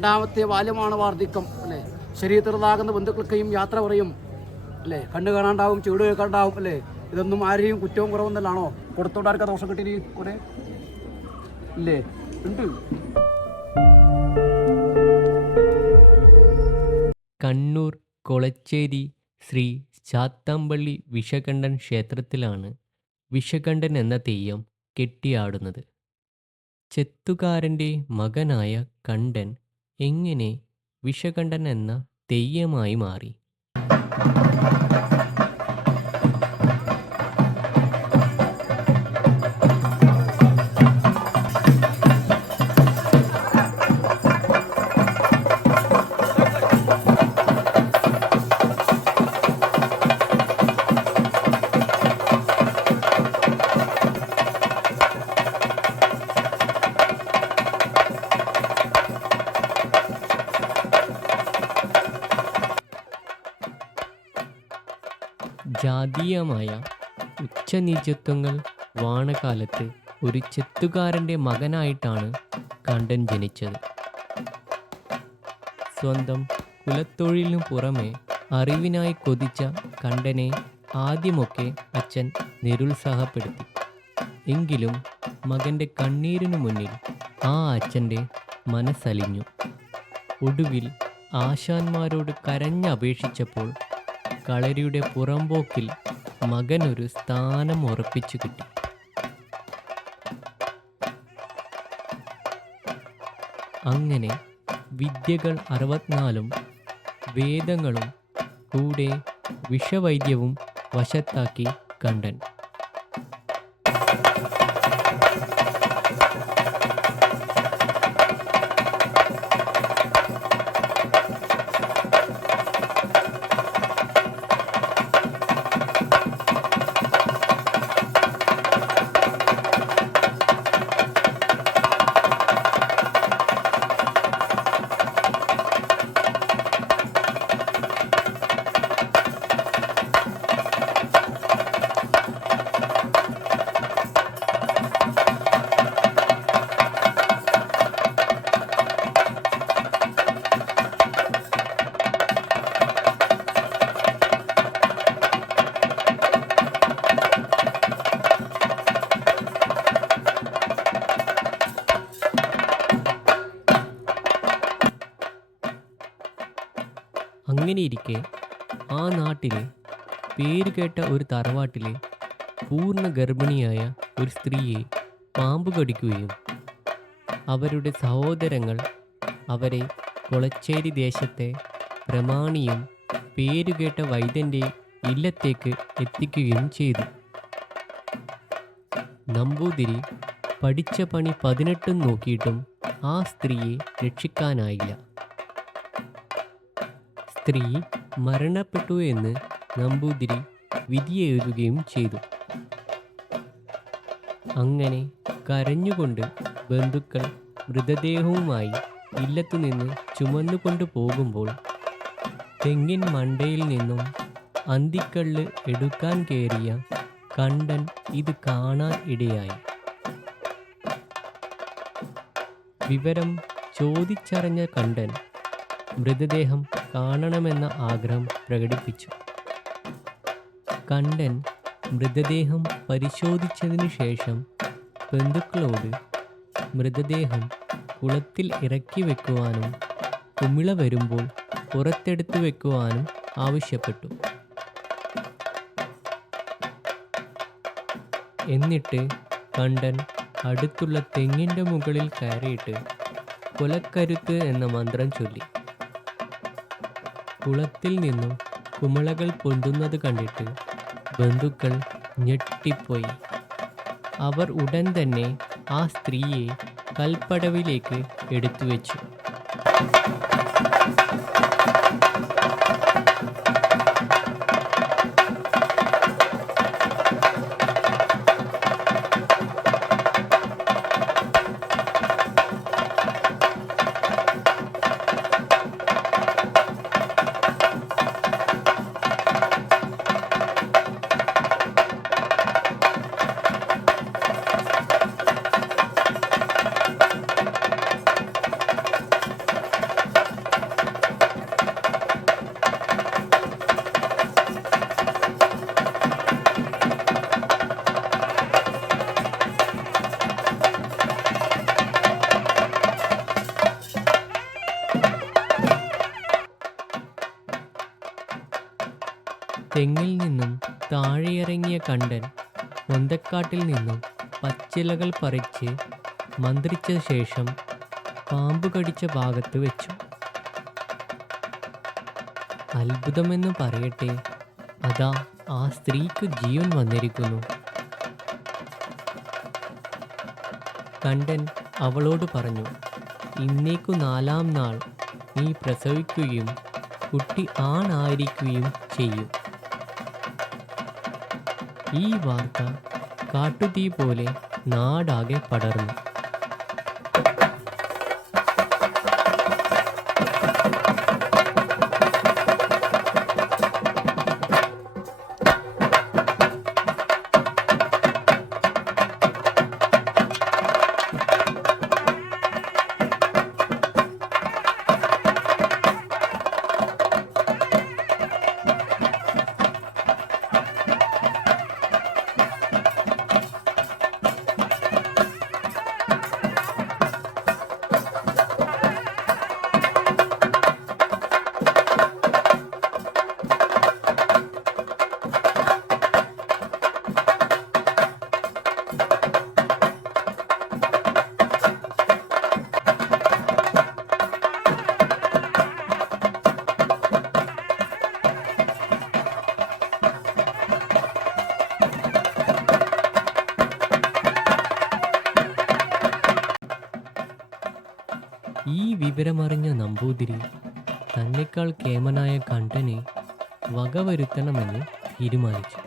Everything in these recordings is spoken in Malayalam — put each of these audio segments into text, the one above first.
രണ്ടാമത്തെ ബാല്യമാണ് വാർദ്ധക്യം അല്ലേ. ശരീരത്തിലുള്ളതാകുന്ന ബന്ധുക്കൾക്കെയും യാത്ര പറയും അല്ലേ. കണ്ണ് കാണാണ്ടാവും, ചെവിട് കേൾക്കാണ്ടാവും അല്ലേ. ഇതൊന്നും ആരെയും കുറ്റവും കുറവെന്നല്ലാണോ? കൊടുത്തോണ്ടാർക്കാ ദോഷം കിട്ടി കുറെ ഇല്ലേ? ഉണ്ട്. കണ്ണൂർ കൊളച്ചേരി ശ്രീ ചാത്താമ്പള്ളി വിഷകണ്ഠൻ ക്ഷേത്രത്തിലാണ് വിഷകണ്ഠൻ എന്ന തെയ്യം കെട്ടിയാടുന്നത്. ചെത്തുകാരൻ്റെ മകനായ കണ്ഠൻ എങ്ങനെ വിഷകണ്ഠൻ എന്ന തെയ്യമായി മാറി? ജാതീയമായ ഉച്ചനീചത്വങ്ങൾ വാണകാലത്ത് ഒരു ചെത്തുകാരൻ്റെ മകനായിട്ടാണ് കണ്ഠൻ ജനിച്ചത്. സ്വന്തം കുലത്തൊഴിലിനു പുറമെ അറിവിനായി കൊതിച്ച കണ്ഠനെ ആദ്യമൊക്കെ അച്ഛൻ നിരുത്സാഹപ്പെടുത്തി. എങ്കിലും മകൻ്റെ കണ്ണീരിനു മുന്നിൽ ആ അച്ഛൻ്റെ മനസ്സലിഞ്ഞു. ഒടുവിൽ ആശാന്മാരോട് കരഞ്ഞപേക്ഷിച്ചപ്പോൾ കളരിയുടെ പുറമ്പോക്കിൽ മകനൊരു സ്ഥാനം ഉറപ്പിച്ചു കിട്ടി. അങ്ങനെ വിദ്യകൾ 64 വേദങ്ങളും കൂടെ വിഷവൈദ്യവും വശത്താക്കി കണ്ഠൻ. അങ്ങനെയിരിക്കെ ആ നാട്ടിലെ പേരുകേട്ട ഒരു തറവാട്ടിലെ പൂർണ്ണ ഗർഭിണിയായ ഒരു സ്ത്രീയെ പാമ്പ് കടിക്കുകയും അവരുടെ സഹോദരങ്ങൾ അവരെ കൊളച്ചേരി ദേശത്തെ പ്രമാണിയും പേരുകേട്ട വൈദ്യൻ്റെ ഇല്ലത്തേക്ക് എത്തിക്കുകയും ചെയ്തു. നമ്പൂതിരി പഠിച്ച പണി 18 നോക്കിയിട്ടും ആ സ്ത്രീയെ രക്ഷിക്കാനായില്ല. സ്ത്രീ മരണപ്പെട്ടു എന്ന് നമ്പൂതിരി വിധിയെഴുതുകയും ചെയ്തു. അങ്ങനെ കരഞ്ഞുകൊണ്ട് ബന്ധുക്കൾ മൃതദേഹവുമായി ഇല്ലത്തുനിന്ന് ചുമന്നുകൊണ്ടു പോകുമ്പോൾ തെങ്ങിൻ മണ്ടയിൽ നിന്നും അന്തിക്കള്ള് എടുക്കാൻ കയറിയ കണ്ഠൻ ഇത് കാണാൻ ഇടയായി. വിവരം ചോദിച്ചറിഞ്ഞ കണ്ഠൻ മൃതദേഹം കാണണമെന്ന ആഗ്രഹം പ്രകടിപ്പിച്ചു. കണ്ഠൻ മൃതദേഹം പരിശോധിച്ചതിനു ശേഷം ബന്ധുക്കളോട് മൃതദേഹം കുളത്തിൽ ഇറക്കി വെക്കുവാനും കുമിള വരുമ്പോൾ പുറത്തെടുത്തു വെക്കുവാനും ആവശ്യപ്പെട്ടു. എന്നിട്ട് കണ്ഠൻ അടുത്തുള്ള തെങ്ങിൻ്റെ മുകളിൽ കയറിയിട്ട് കൊലക്കരുത്ത് എന്ന മന്ത്രം ചൊല്ലി. കുളത്തിൽ നിന്നും കുമിളകൾ പൊന്തുന്നത് കണ്ടിട്ട് ബന്ധുക്കൾ ഞെട്ടിപ്പോയി. അവർ ഉടൻ തന്നെ ആ സ്ത്രീയെ കൽപ്പടവിലേക്ക് എടുത്തുവെച്ചു. തെങ്ങിൽ നിന്നും താഴെയിറങ്ങിയ കണ്ടൻ പൊന്തക്കാട്ടിൽ നിന്നും പച്ചിലകൾ പറിച്ച് മന്ത്രിച്ച ശേഷം പാമ്പ് കടിച്ച ഭാഗത്ത് വെച്ചു. അത്ഭുതമെന്ന് പറയട്ടെ, അതാ ആ സ്ത്രീക്ക് ജീവൻ വന്നിരിക്കുന്നു. കണ്ടൻ അവളോട് പറഞ്ഞു, ഇന്നേക്കു 4-ാം നാൾ നീ പ്രസവിക്കുകയും കുട്ടി ആണായിരിക്കുകയും ചെയ്യും. ഈ വാർത്ത കാട്ടുതീ പോലെ നാടാകെ പടർന്നു. ഈ വിവരമറിഞ്ഞ നമ്പൂതിരി തന്നെക്കാൾ കേമനായ കണ്ടനെ വകവരുത്തണമെന്ന് തീരുമാനിച്ചു.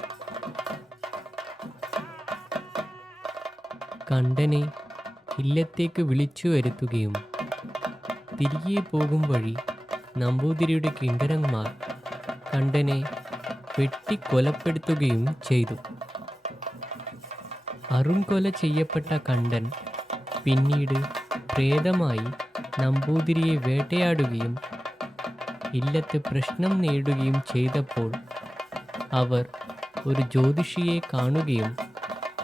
കണ്ടനെ ഇല്ലത്തേക്ക് വിളിച്ചു വരുത്തുകയും തിരികെ പോകും വഴി നമ്പൂതിരിയുടെ കിങ്കരന്മാർ കണ്ടനെ വെട്ടിക്കൊലപ്പെടുത്തുകയും ചെയ്തു. അറുംകൊല ചെയ്യപ്പെട്ട കണ്ടൻ പിന്നീട് പ്രേതമായി നമ്പൂതിരിയെ വേട്ടയാടുകയും ഇല്ലത്ത് പ്രശ്നം നേടുകയും ചെയ്തപ്പോൾ അവർ ഒരു ജ്യോതിഷിയെ കാണുകയും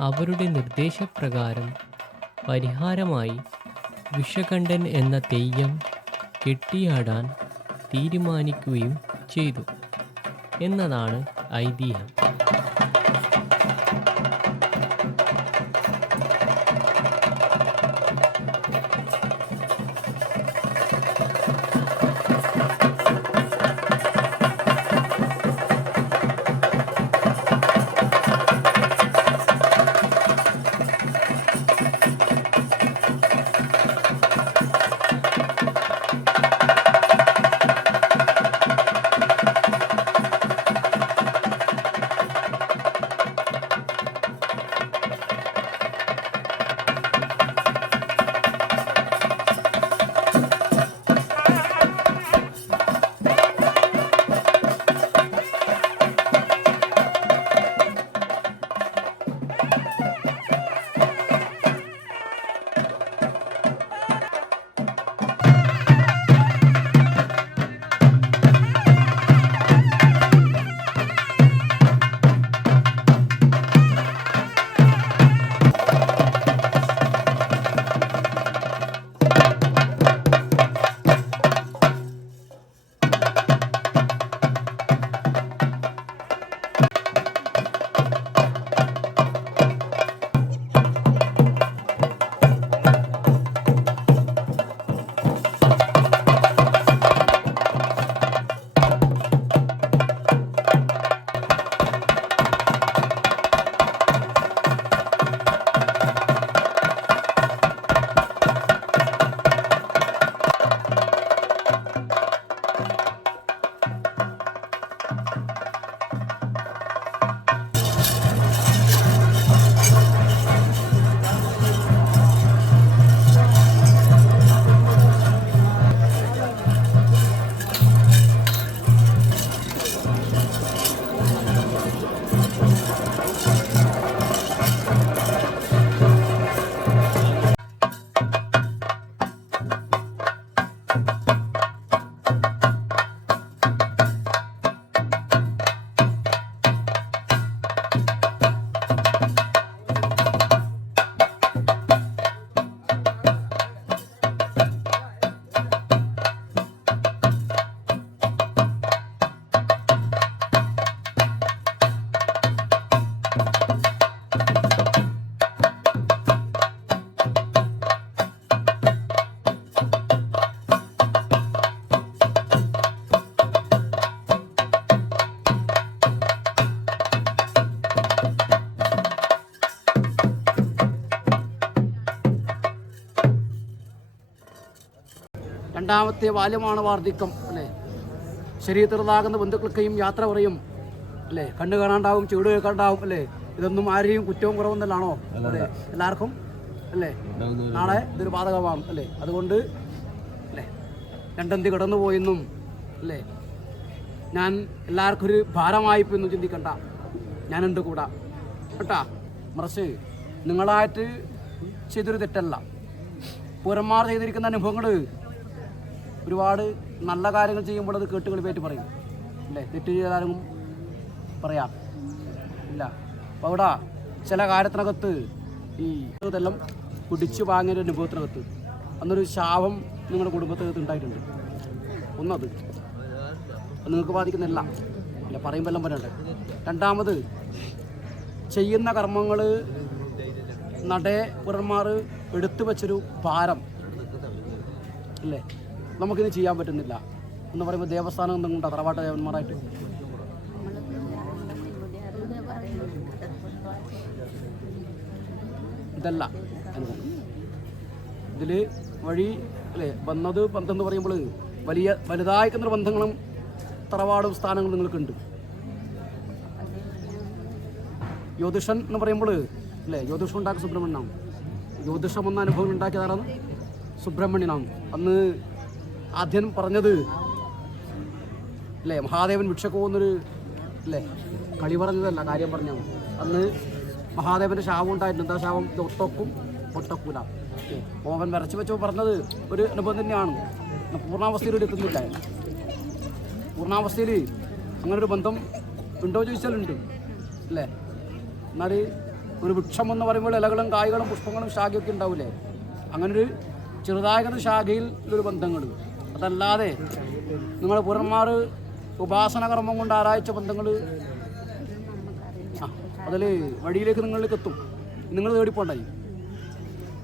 അവരുടെ നിർദ്ദേശപ്രകാരം പരിഹാരമായി വിഷകണ്ഠൻ എന്ന തെയ്യം കെട്ടിയാടാൻ തീരുമാനിക്കുകയും ചെയ്തു എന്നതാണ് ഐതിഹ്യം. രണ്ടാമത്തെ ബാല്യമാണ് വാർദ്ധക്യം അല്ലേ. ശരീരത്തിലുള്ളതാകുന്ന ബന്ധുക്കൾക്കെയും യാത്ര പറയും അല്ലേ. കണ്ണ് കാണാണ്ടാവും, ചെവിട് കേൾക്കാണ്ടാവും അല്ലേ. ഇതൊന്നും ആരെയും കുറ്റവും കുറവെന്നല്ലാണോ അല്ലേ എല്ലാവർക്കും അല്ലേ. നാളെ ഇതൊരു ബാധകമാണ് അല്ലേ. അതുകൊണ്ട് അല്ലേ രണ്ടന്തി കടന്നുപോയെന്നും അല്ലേ ഞാൻ എല്ലാവർക്കും ഒരു ഭാരമായിപ്പോയെന്നും ചിന്തിക്കണ്ട. ഞാനുണ്ട് കൂടെ കേട്ടാ. മറിച്ച് നിങ്ങളായിട്ട് ചെയ്തൊരു തെറ്റല്ല. പൂരന്മാർ ചെയ്തിരിക്കുന്ന അനുഭവങ്ങൾ ഒരുപാട് നല്ല കാര്യങ്ങൾ ചെയ്യുമ്പോൾ അത് കേട്ടുകളിപ്പേറ്റ് പറയും അല്ലേ. തെറ്റ് ചെയ്താലും പറയാം ഇല്ല. അപ്പോൾ അവിടെ ചില കാര്യത്തിനകത്ത് ഈ ഇതെല്ലാം പിടിച്ചു വാങ്ങിയൊരു അനുഭവത്തിനകത്ത് അന്നൊരു ശാപം നിങ്ങളുടെ കുടുംബത്തിനകത്ത് ഉണ്ടായിട്ടുണ്ട്. ഒന്നത് അത് നിങ്ങൾക്ക് ബാധിക്കുന്നില്ല ഇല്ല, പറയുമ്പോൾ എല്ലാം പറയണ്ടേ. രണ്ടാമത് ചെയ്യുന്ന കർമ്മങ്ങൾ പുറന്മാർ എടുത്തു വെച്ചൊരു ഭാരം അല്ലേ നമുക്കിത് ചെയ്യാൻ പറ്റുന്നില്ല എന്ന് പറയുമ്പോൾ ദേവസ്ഥാനം എന്തെങ്കിലും ഉണ്ടോ തറവാട്ട ദേവന്മാരായിട്ട്? ഇതല്ല അനുഭവം. ഇതിൽ വഴി അല്ലേ ബന്ധം എന്ന് പറയുമ്പോൾ വലുതായിരിക്കുന്നൊരു ബന്ധങ്ങളും തറവാടും സ്ഥാനങ്ങളും നിങ്ങൾക്കുണ്ട്. ജ്യോതിഷൻ എന്ന് പറയുമ്പോൾ അല്ലേ ജ്യോതിഷം ഉണ്ടാക്കിയ സുബ്രഹ്മണ്യനാണ്. ജ്യോതിഷം എന്ന അനുഭവം ഉണ്ടാക്കിയതാരാണ്? സുബ്രഹ്മണ്യനാണ്. അന്ന് ആദ്യം പറഞ്ഞത് അല്ലേ മഹാദേവൻ ഭിക്ഷക്ക് പോകുന്നൊരു അല്ലേ കളി പറഞ്ഞതല്ല, കാര്യം പറഞ്ഞാണ്. അന്ന് മഹാദേവൻ്റെ ശാപം ഉണ്ടായിരുന്നു. എന്താ ശാപം? ഇത് ഒട്ടക്കും ഒട്ടക്കൂല. മോഹൻ വരച്ചു വെച്ചോ പറഞ്ഞത് ഒരു അനുഭവം തന്നെയാണ്. പൂർണ്ണാവസ്ഥയിൽ എത്തുന്നില്ല. പൂർണ്ണാവസ്ഥയിൽ അങ്ങനൊരു ബന്ധം ഉണ്ടോ ചോദിച്ചാലുണ്ട് അല്ലേ. എന്നാൽ ഒരു വൃക്ഷം എന്ന് പറയുമ്പോൾ ഇലകളും കായ്കളും പുഷ്പങ്ങളും ശാഖയൊക്കെ ഉണ്ടാവില്ലേ. അങ്ങനൊരു ചെറുതായ ശാഖയിൽ ഒരു ബന്ധങ്ങൾ. അതല്ലാതെ നിങ്ങൾ പൂരന്മാർ ഉപാസന കർമ്മം കൊണ്ട് ആരായിച്ച ബന്ധങ്ങൾ അതിൽ വഴിയിലേക്ക് നിങ്ങളിലേക്ക് എത്തും. നിങ്ങൾ തേടിപ്പോണ്ടായി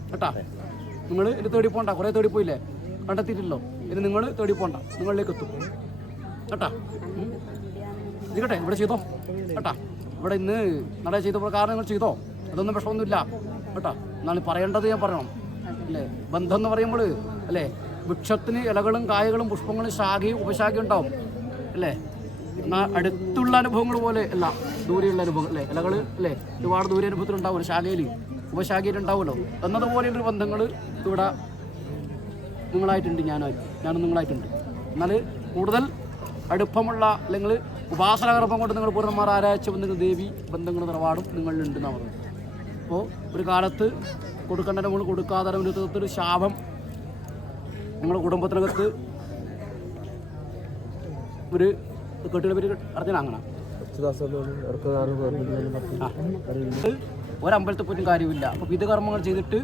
കേട്ടാ. നിങ്ങൾ ഇത് തേടിപ്പോണ്ട, കുറേ തേടിപ്പോയില്ലേ, കണ്ടെത്തിയിട്ടില്ലോ. ഇത് നിങ്ങൾ തേടിപ്പോണ്ട, നിങ്ങളിലേക്ക് എത്തും കേട്ടാ. ഇരിക്കട്ടെ, ഇവിടെ ചെയ്തോ കേട്ടാ. ഇവിടെ ഇന്ന് നട ചെയ്ത പ്രകാരം നിങ്ങൾ ചെയ്തോ, അതൊന്നും വിഷമൊന്നുമില്ല കേട്ടാ. എന്നാലും പറയേണ്ടത് ഞാൻ പറയണം അല്ലേ. ബന്ധം എന്ന് പറയുമ്പോൾ അല്ലേ വൃക്ഷത്തിന് ഇലകളും കായകളും പുഷ്പങ്ങളും ശാഖയും ഉപശാഖയും ഉണ്ടാവും അല്ലേ. എന്നാൽ അടുത്തുള്ള അനുഭവങ്ങൾ പോലെ അല്ല, ദൂരെയുള്ള അനുഭവങ്ങൾ അല്ലേ. ഇലകൾ അല്ലേ ഒരുപാട് ദൂരെ അനുഭവത്തിലുണ്ടാവുമല്ലോ, ശാഖയിൽ ഉപശാഖയിൽ ഉണ്ടാവുമല്ലോ. എന്നതുപോലെയുള്ളൊരു ബന്ധങ്ങൾ ഇവിടെ നിങ്ങളായിട്ടുണ്ട്, ഞാനും നിങ്ങളായിട്ടുണ്ട്. എന്നാൽ കൂടുതൽ അടുപ്പമുള്ള അല്ലെങ്കിൽ ഉപാസനകർമ്മം കൊണ്ട് നിങ്ങൾ പൂർണ്ണമാർ ആരാഴ്ച ബന്ധങ്ങൾ ദേവി ബന്ധങ്ങൾ നിറവാടും നിങ്ങളിലുണ്ടെന്നാണ് പറഞ്ഞത്. അപ്പോൾ ഒരു കാലത്ത് കൊടുക്കേണ്ട നമ്മൾ കൊടുക്കാതെ ഒരു ശാപം നിങ്ങളുടെ കുടുംബത്തിനകത്ത് ഒരു കെട്ടിയുടെ പേര് അറിഞ്ഞാൽ അങ്ങനെ ഒരമ്പലത്തിൽ പോയിട്ടും കാര്യമില്ല. അപ്പോൾ പിതൃകർമ്മങ്ങൾ ചെയ്തിട്ട്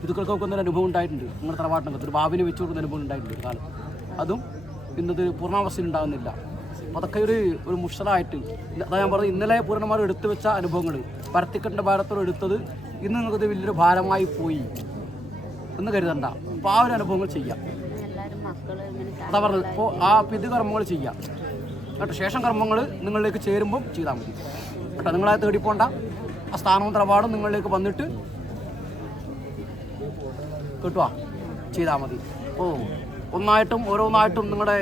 പിതൃക്കൾക്കൊക്കെ ഒന്നൊരു അനുഭവം ഉണ്ടായിട്ടുണ്ട്. നിങ്ങളുടെ തറവാട്ടിനകത്ത് ഒരു ബാബിനെ വെച്ചു കൊടുക്കുന്ന അനുഭവം ഉണ്ടായിട്ടുണ്ട് ഒരു കാലത്ത്. അതും ഇന്നത് പൂർണ്ണാവസ്ഥയിൽ ഉണ്ടാകുന്നില്ല. അപ്പോൾ അതൊക്കെ ഒരു മുഷലായിട്ട് അതാ ഞാൻ പറഞ്ഞത്. ഇന്നലെ പൂർണ്ണമാർ എടുത്തു വെച്ച അനുഭവങ്ങൾ പരത്തിക്കെട്ട ഭാരത്തോട് എടുത്തത് ഇന്ന് നിങ്ങൾക്കത് വലിയൊരു ഭാരമായി പോയി എന്ന് കരുതണ്ട. അപ്പോൾ ആ ഒരു അനുഭവങ്ങൾ ചെയ്യാം. അതാ പറഞ്ഞത്. ഇപ്പോൾ ആ പിതൃകർമ്മങ്ങൾ ചെയ്യാം കേട്ടോ. ശേഷം കർമ്മങ്ങൾ നിങ്ങളിലേക്ക് ചേരുമ്പം ചെയ്താൽ മതി കേട്ടോ. നിങ്ങളെ തേടിപ്പോണ്ട, ആ സ്ഥാനവും തറവാടും നിങ്ങളിലേക്ക് വന്നിട്ട് കിട്ടുക ചെയ്താൽ മതി. ഒന്നായിട്ടും ഓരോന്നായിട്ടും നിങ്ങളുടെ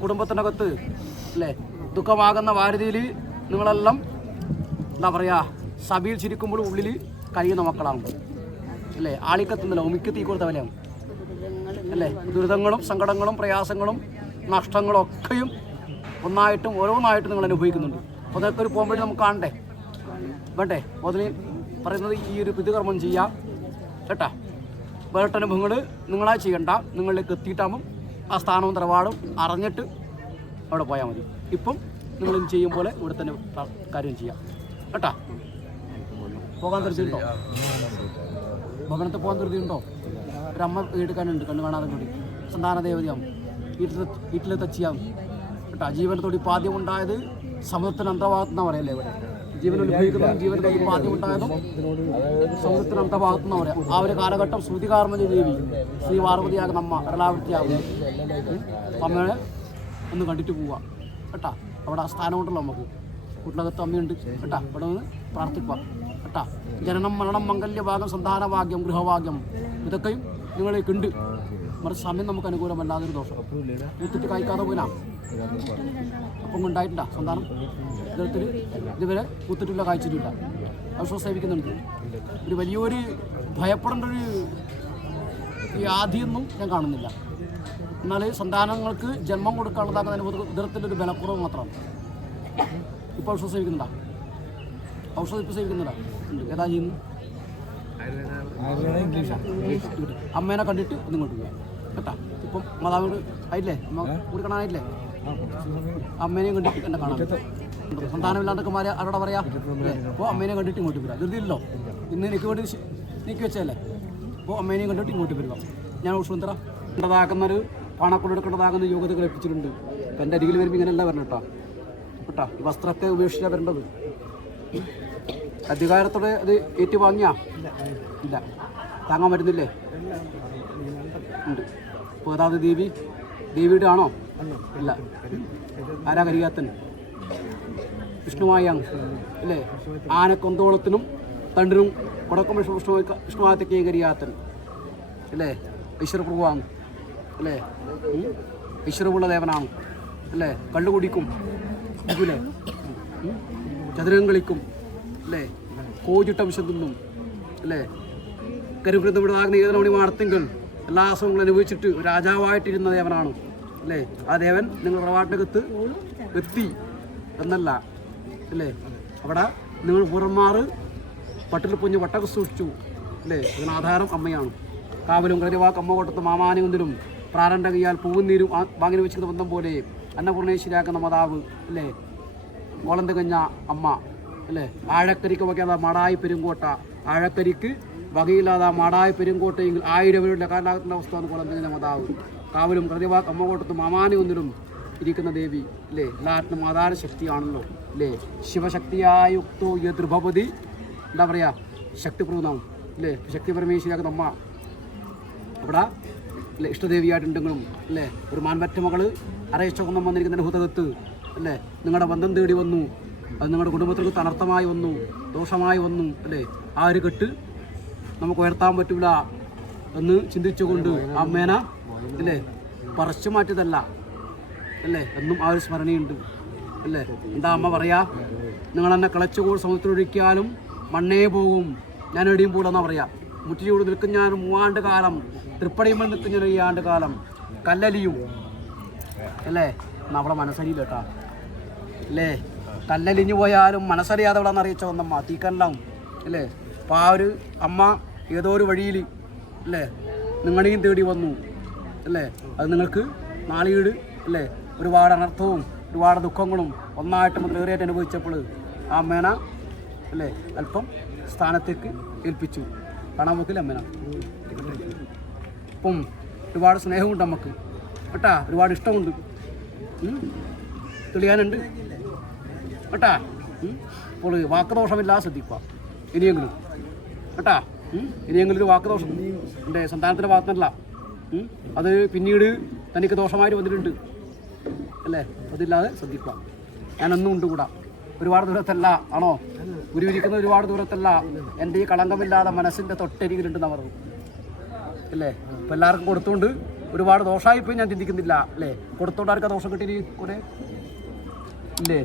കുടുംബത്തിനകത്ത് അല്ലേ ദുഃഖമാകുന്ന വാരുതിയിൽ നിങ്ങളെല്ലാം എന്താ പറയുക സഭയിൽ ചിരിക്കുമ്പോൾ ഉള്ളിൽ കഴിയുന്ന മക്കളാണ് അല്ലേ. ആളിക്കത്തുന്നില്ല, ഉമിക്ക് തീ കൊടുത്ത വിലയാണ് അല്ലേ. ദുരിതങ്ങളും സങ്കടങ്ങളും പ്രയാസങ്ങളും നഷ്ടങ്ങളും ഒക്കെയും ഒന്നായിട്ടും ഓരോന്നായിട്ടും നിങ്ങൾ അനുഭവിക്കുന്നുണ്ട്. അപ്പോൾ അതൊക്കെ ഒരു പോകുമ്പോഴേ നമുക്ക് കാണണ്ടേ വേണ്ടേ. അപ്പോൾ അതിന് പറയുന്നത് ഈ ഒരു പിതൃകർമ്മം ചെയ്യാം കേട്ടാ. വേറിട്ട അനുഭവങ്ങൾ നിങ്ങളായി ചെയ്യണ്ട, നിങ്ങളിലേക്ക് എത്തിയിട്ടാകുമ്പം ആ സ്ഥാനവും തറവാടും അറിഞ്ഞിട്ട് അവിടെ പോയാൽ മതി. ഇപ്പം നിങ്ങളും ചെയ്യും പോലെ ഇവിടെ തന്നെ കാര്യം ചെയ്യാം കേട്ടാ. പോകാൻ ധൃതിയുണ്ടോ? ഭവനത്തിൽ പോകാൻ ധൃതിയുണ്ടോ? ഒരമ്മ എടുക്കാനുണ്ട്, കണ്ണു കാണാതെ കൂടി സന്താന ദേവതയാവും, വീട്ടിൽ തെച്ചിയാവും കേട്ടാ. ജീവനത്തോട് ഇപ്പം ആദ്യം ഉണ്ടായത് സമുദ്രത്തിന് അന്തഭാഗത്തുനിന്ന് പറയല്ലേ ഇവിടെ. ജീവൻ അനുഭവിക്കുന്നതും ജീവൻ്റെ ആദ്യം ഉണ്ടായതും സമുദ്രത്തിന് അന്തഭാഗത്തുനിന്ന് പറയാം. ആ ഒരു കാലഘട്ടം ശ്രുതികാർമ്മജ ദേവി ശ്രീ പാർവതിയാകുന്ന അമ്മ എറണാകുളത്തിയാകുന്നു. അമ്മയെ ഒന്ന് കണ്ടിട്ട് പോവുക കേട്ടാ. അവിടെ ആ സ്ഥാനമുണ്ടല്ലോ നമുക്ക്, വീട്ടിനകത്ത് അമ്മയുണ്ട് കേട്ടാ. അവിടെ നിന്ന് പ്രാർത്ഥിക്കുക കേട്ടാ. ജനനം മരണം മംഗല്യഭാഗം സന്താനഭാഗ്യം ഗൃഹഭാഗ്യം ഇതൊക്കെയും നിങ്ങളേക്കുണ്ട്. മറിച്ച് സമയം നമുക്ക് അനുകൂലമല്ലാതൊരു ദോഷം. പൂത്തിട്ട് കായ്ക്കാതെ പോയിനാ അപ്പം ഉണ്ടായിട്ടുണ്ടാ സന്താനം ഇദ്ദേഹത്തിൽ ഇതുവരെ പൂത്തിട്ടില്ല, കായ്ച്ചിട്ടില്ല. ഔഷധം സേവിക്കുന്നുണ്ട്. ഒരു വലിയൊരു ഭയപ്പെടേണ്ട ഒരു വ്യാധിയൊന്നും ഞാൻ കാണുന്നില്ല. എന്നാൽ സന്താനങ്ങൾക്ക് ജന്മം കൊടുക്കാനുള്ളതാകുന്നതിന് ഇദ്ദേഹത്തിൻ്റെ ബലക്കുറവ് മാത്രമാണ്. ഇപ്പോൾ ഔഷധം സേവിക്കുന്നുണ്ടാ? ഔഷധം ഇപ്പോൾ സേവിക്കുന്നുണ്ടാ? ഏതാ ചെയ്യുന്നു? അമ്മേനെ കണ്ടിട്ട് ഒന്നിങ്ങോട്ട് പോവുക കേട്ടാ. ഇപ്പം മാതാവിനോട് ആയില്ലേ, അമ്മ കൂടി കാണാനായില്ലേ? അമ്മേനെയും കണ്ടിട്ട് എന്നെ കാണാൻ സന്താനമില്ലാണ്ടൊക്കെ ആരോടെ പറയാ. അപ്പോൾ അമ്മേനെ കണ്ടിട്ട് ഇങ്ങോട്ട് വരിക. ധൃതിയില്ലല്ലോ, ഇന്ന് എനിക്ക് വേണ്ടി നീക്കി വെച്ചതല്ലേ. അപ്പോൾ അമ്മേനെയും കണ്ടിട്ട് ഇങ്ങോട്ട് വരിക. ഞാൻ ഔഷധം തരാം. കണ്ടതാക്കുന്നൊരു പാണക്കൊണ്ടെടുക്കേണ്ടതാകുന്ന യോഗ്യതകൾ എത്തിച്ചിട്ടുണ്ട്. അപ്പം എൻ്റെ അരികിൽ വരുമ്പോൾ ഇങ്ങനെയല്ല വരണം കേട്ടോ. കേട്ടാ, ഈ വസ്ത്രത്തെ ഉപേക്ഷിച്ചാണ് വരേണ്ടത്. അധികാരത്തോടെ അത് ഏറ്റുവാങ്ങിയാ ഇല്ല, താങ്ങാൻ പറ്റുന്നില്ലേ? ഉണ്ട്. ഇപ്പോൾ ഏതാவது ദേവിയുടെ ആണോ? ഇല്ല. ആരാ കരിയാത്തൻ? വിഷ്ണുവായാണ് അല്ലേ? ആനക്കൊന്തോളത്തിനും തണ്ടിനും കൊടക്കം വിഷ്ണുവായത്തേക്ക് കരിയാത്തൻ അല്ലേ? ഈശ്വരപ്രഭുവാണ് അല്ലേ? ഈശ്വരമുള്ള ദേവനാണ് അല്ലേ? കള്ളു കുടിക്കും അല്ലേ? ചതുരം കളിക്കും അല്ലേ? കോചിട്ട വിഷം തിന്നും അല്ലേ? കരുവൃത്തം ഇവിടെ ആകുന്ന 7 മണി മാടത്തെങ്കിൽ എല്ലാ അസുഖങ്ങളും അനുഭവിച്ചിട്ട് രാജാവായിട്ടിരുന്ന ദേവനാണ് അല്ലേ? ആ ദേവൻ നിങ്ങൾ പ്രവാട്ടകത്ത് എത്തി എന്നല്ല അല്ലേ? അവിടെ നിങ്ങൾ പുറന്മാറ് പട്ടിൽ പൊഞ്ഞ് വട്ടക്ക് സൂക്ഷിച്ചു അല്ലേ? അതിനാധാരം അമ്മയാണ്. കാവലും കരുവാക്ക് അമ്മ കൊട്ടത്ത് മാമാനുകുന്തിലും പ്രാരണ്ട കയ്യാൽ പൂവും നീരും വാങ്ങി വെച്ചിരുന്ന ബന്ധം പോലെ അന്നപൂർണേശ്വരിയാക്കുന്ന മാതാവ് അല്ലേ? കോളന്ത് കഞ്ഞ അമ്മ അല്ലേ? ആഴക്കരിക്ക് വയ്ക്കാതെ മാടായി പെരുങ്കോട്ട, ആഴക്കരിക്ക് വകയില്ലാതെ മാടായി പെരുങ്കോട്ടയെങ്കിൽ 1000 വീടിൻ്റെ കാരണത്തിൻ്റെ അവസ്ഥ എന്ന് കോളന്ത് കഞ്ഞ മാതാവ്. കാവലും കരുവാക്ക് അമ്മ കൊട്ടത്ത് മാമാനുകുന്തിലും ഇരിക്കുന്ന ദേവി അല്ലേ? എല്ലാത്തിനും ആധാര ശക്തിയാണല്ലോ അല്ലേ? ശിവശക്തിയായുക്തോ യദൃഭവതി എന്താ പറയുക, ശക്തിപ്രൂതം അല്ലേ? ശക്തി പരമേശ്വരിയാക്കുന്ന അമ്മ അവിടെ അല്ലേ? ഇഷ്ടദേവിയായിട്ടുണ്ടെങ്കിലും അല്ലേ? ഒരു മാൻപറ്റ മകള് അരയച്ചകൊന്നം വന്നിരിക്കുന്ന ഹുതകത്ത് അല്ലേ? നിങ്ങളുടെ ബന്ധം തേടി വന്നു, അത് നിങ്ങളുടെ കുടുംബത്തിലേക്ക് തണർത്തമായി വന്നു, ദോഷമായി വന്നു അല്ലേ? ആ ഒരു കെട്ട് നമുക്ക് ഉയർത്താൻ പറ്റില്ല എന്ന് ചിന്തിച്ചുകൊണ്ട് അമ്മേന അല്ലേ പറിച്ചു മാറ്റിയതല്ല അല്ലേ? എന്നും ആ ഒരു സ്മരണയുണ്ട് അല്ലേ? എന്താ അമ്മ പറയാ? നിങ്ങളെന്നെ കിളച്ചുകൂടി സമുദ്രമൊഴിക്കാലും മണ്ണേ പോകും, ഞാൻ എവിടെയും പോലെന്നാ പറയാ. മുറ്റിലൂടെ നിൽക്കും ഞാൻ 3 കാലം, തൃപ്പടിയുമ്പോൾ നിൽക്കും ഞാൻ 7 കാലം, കല്ലലിയും അല്ലേ? എന്നാൽ അവളെ മനസ്സരിയില്ല കേട്ടാ അല്ലേ? കല്ലലിഞ്ഞു പോയാലും മനസ്സറിയാതെ അവളെന്ന് അറിയിച്ചോ ഒന്നമ്മ തീക്കല്ലാവും അല്ലേ? അപ്പോൾ ആ ഒരു അമ്മ ഏതോ ഒരു വഴിയിൽ അല്ലേ നിങ്ങളെയും തേടി വന്നു അല്ലേ? അത് നിങ്ങൾക്ക് നാളീട് അല്ലേ? ഒരുപാട് അനർത്ഥവും ഒരുപാട് ദുഃഖങ്ങളും ഒന്നായിട്ട് മുതലേറിയായിട്ട് അനുഭവിച്ചപ്പോൾ ആ അമ്മേന അല്ലേ അല്പം സ്ഥാനത്തേക്ക് ഏൽപ്പിച്ചു. കാണാൻ നോക്കില്ല അമ്മേന. ഇപ്പം ഒരുപാട് സ്നേഹമുണ്ട് നമുക്ക് കേട്ടാ, ഒരുപാട് ഇഷ്ടമുണ്ട്, തെളിയാനുണ്ട് കേട്ടാ. അപ്പോൾ വാക്കുദോഷമില്ലാതെ ശ്രദ്ധിക്കുക ഇനിയെങ്കിലും കേട്ടാ. ഇനിയെങ്കിലും ഒരു വാക്കുദോഷം എൻ്റെ സന്താനത്തിൻ്റെ ഭാഗത്തുനിന്നല്ല, അത് പിന്നീട് തനിക്ക് ദോഷമായിട്ട് വന്നിട്ടുണ്ട് അല്ലേ? അതില്ലാതെ ശ്രദ്ധിക്കുക. ഞാനൊന്നും ഉണ്ട് കൂടാ, ഒരുപാട് ദൂരത്തല്ല ആണോ? ഗുരുവിരിക്കുന്ന ഒരുപാട് ദൂരത്തല്ല, എൻ്റെ ഈ കളങ്കമില്ലാതെ മനസ്സിൻ്റെ തൊട്ടരികിലുണ്ടെന്ന് പറഞ്ഞു അല്ലേ? ഇപ്പം എല്ലാവർക്കും കൊടുത്തുകൊണ്ട് ഒരുപാട് ദോഷമായിപ്പോയി ഞാൻ ചിന്തിക്കുന്നില്ല അല്ലേ? കൊടുത്തോണ്ട് ആർക്കാ ദോഷം കിട്ടി കുറേ ഇല്ലേ?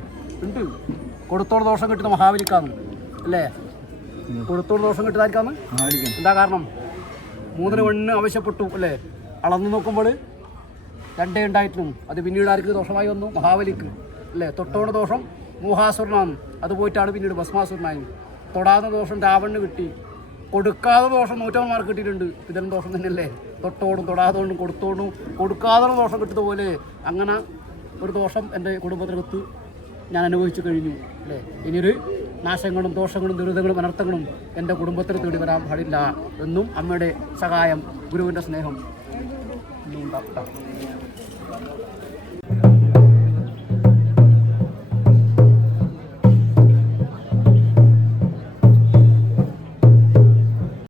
ഉണ്ട്. കൊടുത്തോട് ദോഷം കിട്ടുന്ന മഹാബലിക്കാന്ന് അല്ലേ? കൊടുത്തോട് ദോഷം കിട്ടുന്നതായിരിക്കാന്ന് എന്താ കാരണം? 3 പെണ്ണ് ആവശ്യപ്പെട്ടു അല്ലേ? അളന്നു നോക്കുമ്പോൾ 2 ഉണ്ടായിട്ടും അത് പിന്നീട് ആർക്ക് ദോഷമായി വന്നു? മഹാബലിക്ക് അല്ലേ? തൊട്ടോട് ദോഷം മൂഹാസുരനാണ്, അത് പോയിട്ടാണ് പിന്നീട് ഭസ്മാസുരനായി. തൊടാത്ത ദോഷം രാവണിന് കിട്ടി, കൊടുക്കാതെ ദോഷം 100 കിട്ടിയിട്ടുണ്ട്. ഇതിനും ദോഷം തന്നെയല്ലേ? തൊട്ടോടും തൊടാതോണ്ടും കൊടുത്തോണ്ടും കൊടുക്കാതെ ദോഷം കിട്ടിയതുപോലെ അങ്ങനെ ഒരു ദോഷം എൻ്റെ കുടുംബത്തിനകത്ത് ഞാൻ അനുഭവിച്ചു കഴിഞ്ഞു അല്ലേ? ഇനിയൊരു നാശങ്ങളും ദോഷങ്ങളും ദുരിതങ്ങളും അനർത്ഥങ്ങളും എൻ്റെ കുടുംബത്തിന് തേടി വരാൻ പാടില്ല എന്നും അമ്മയുടെ സഹായം, ഗുരുവിൻ്റെ സ്നേഹം ഒന്നും ഉണ്ടാകട്ടെ.